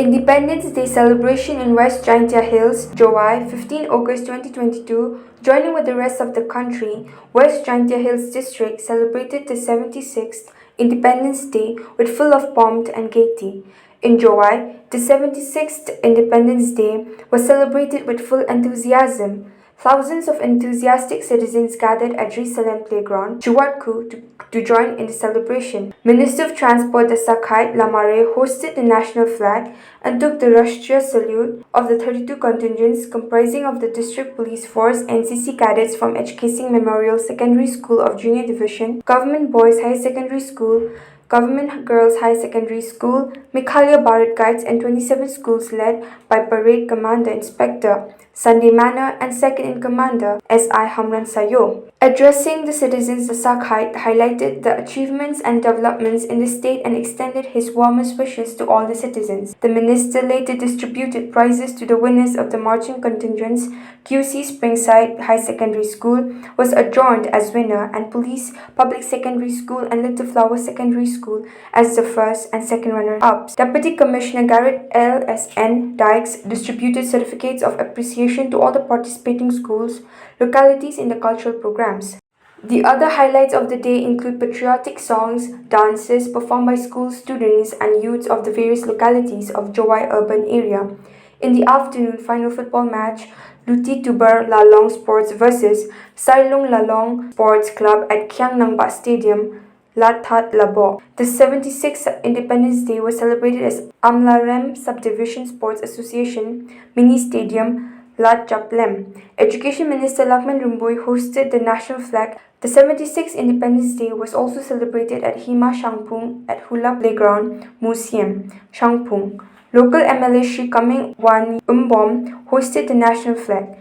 Independence Day celebration in West Jaintia Hills, July 15 August 2022. Joining with the rest of the country, West Jaintia Hills District celebrated the 76th Independence Day with full of pomp and gaiety. In July, the 76th Independence Day was celebrated with full enthusiasm. Thousands of enthusiastic citizens gathered at Jerusalem Playground, Juatku, to join in the celebration. Minister of Transport Dasakait Lamare hosted the national flag and took the Rashtriya salute of the 32 contingents comprising of the District Police Force NCC cadets from HK Memorial Secondary School of Junior Division, Government Boys High Secondary School, Government Girls High Secondary School, Meghalaya Bharat Guides and 27 schools led by Parade Commander Inspector Sunday Manor and Second in Commander S.I. Hamran Sayo. Addressing the citizens, the Sakhait highlighted the achievements and developments in the state and extended his warmest wishes to all the citizens. The minister later distributed prizes to the winners of the marching contingents. QC Springside High Secondary School was adjourned as winner and Police Public Secondary School and Little Flower Secondary School as the first and second runner-ups. Deputy Commissioner Garrett L.S.N. Dykes distributed certificates of appreciation to all the participating schools, localities in the cultural programs. The other highlights of the day include patriotic songs, dances performed by school students and youths of the various localities of Jowai urban area. In the afternoon, final football match, Luti Tubar Lalong Sports vs. Sailong Lalong Sports Club at Kiang Nangba Stadium, Lathat Labo. The 76th Independence Day was celebrated as Amlarem Subdivision Sports Association Mini Stadium, Lat Japlem. Education Minister Lakman Rumbui hosted the national flag. The 76th Independence Day was also celebrated at Hima Shangpung at Hula Playground Museum, Shangpung. Local MLA Shri Kaming Wan Umbom hosted the national flag.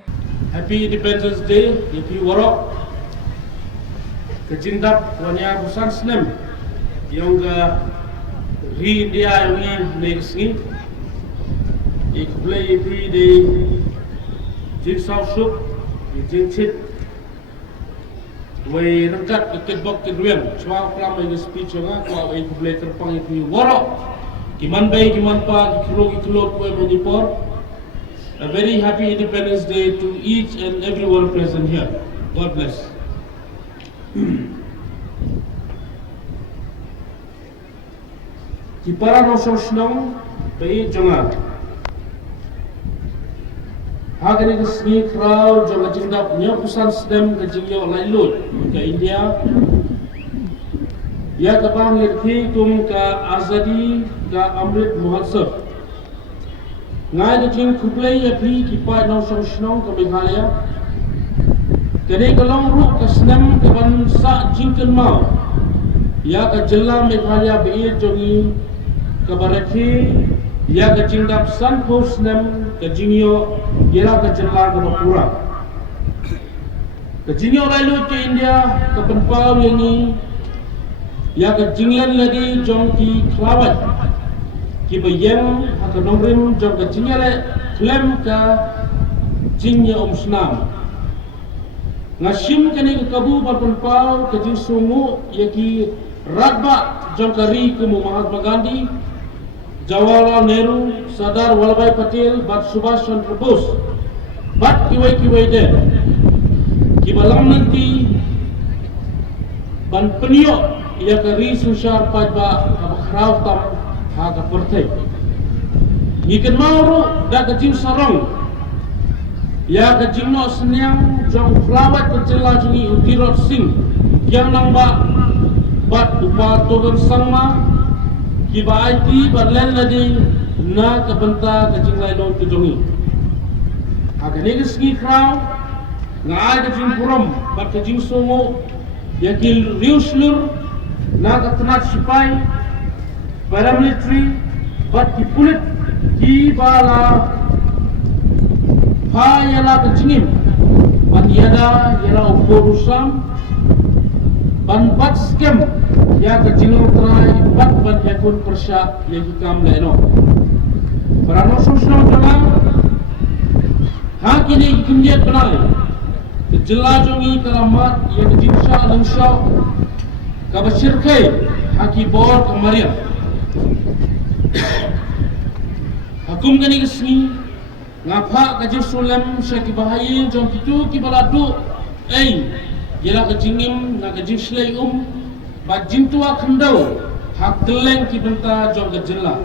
Happy Independence Day, Yipi Warok. Kejindap wanya busan snem yang ri India yang negisni. Ikblay Yipi de Jing South Shuk, Jing Chit. Way rangkat ketbok keduen. Cuma kelam yang speech nga kau ikblay terpang Yipi Warok. Kiman bay, kiman pa, kilo kue Manipur. A very happy Independence Day to each and everyone present here. God bless. Kipara nosong Shillong bay jonga. Hagani kesni crowd jonga jingdap nya pusan sedem kejingyo lailut ke India. Ya kabang lirthi tum ka azadi ka Amrit Mahotsav. Ngai jing kublai ya pri kipa nosong Shillong ke Meghalaya. Kene kalong ru ka snem ke ban sa jingken mau. Ya ka jilla Meghalaya be jongi ka barakhi ya ka jingdap san po snem ka jingyo yera ka jilla ka bapura. Ka jingyo lalu ke India ka penpau yani ya ka jinglan lagi jong ki klawat ki bayang ka nongrim jong ka jingyale klem ka jingya snam. Ngashim kani kabu berpenpau ke jing sungu yaki radba jangkari ke Mahatma Gandhi, Jawaharlal Nehru, Sardar Vallabhbhai Patel, Bat Subhash Chandra Bose, bat kiwai de kibalam nanti ban penio ya kari sushar pajba abakhraw tam ha ka perthai niken mauru da ka jing sarong ya ka jingno senyang jong flawat kecela jungi utirot sing yang nangba bat upa togan sangma kiba IT barlen ladi na ka benta ka jinglai dong tujongi aga negisni kraw nga ka jing puram bat ka jing songo ya ki riuslur na ka tanat sipai paramilitary bat ki pulit ki bala ha yala kecingim ban yada yala upurusam ban bat skem ya kecingim trai bat ban yakun persya yang kam leno parano sosno jalan ha kini kimjat benai kejela jongi kalamat ya kecingsha langsha kabashirkai haki bor kamarian Hakum kani kesni ngapa kaji sulam syaki bahaye jom itu ki baladu yela kajingim na kaji slay bajintua khandau hak teleng ki benta jom kajela.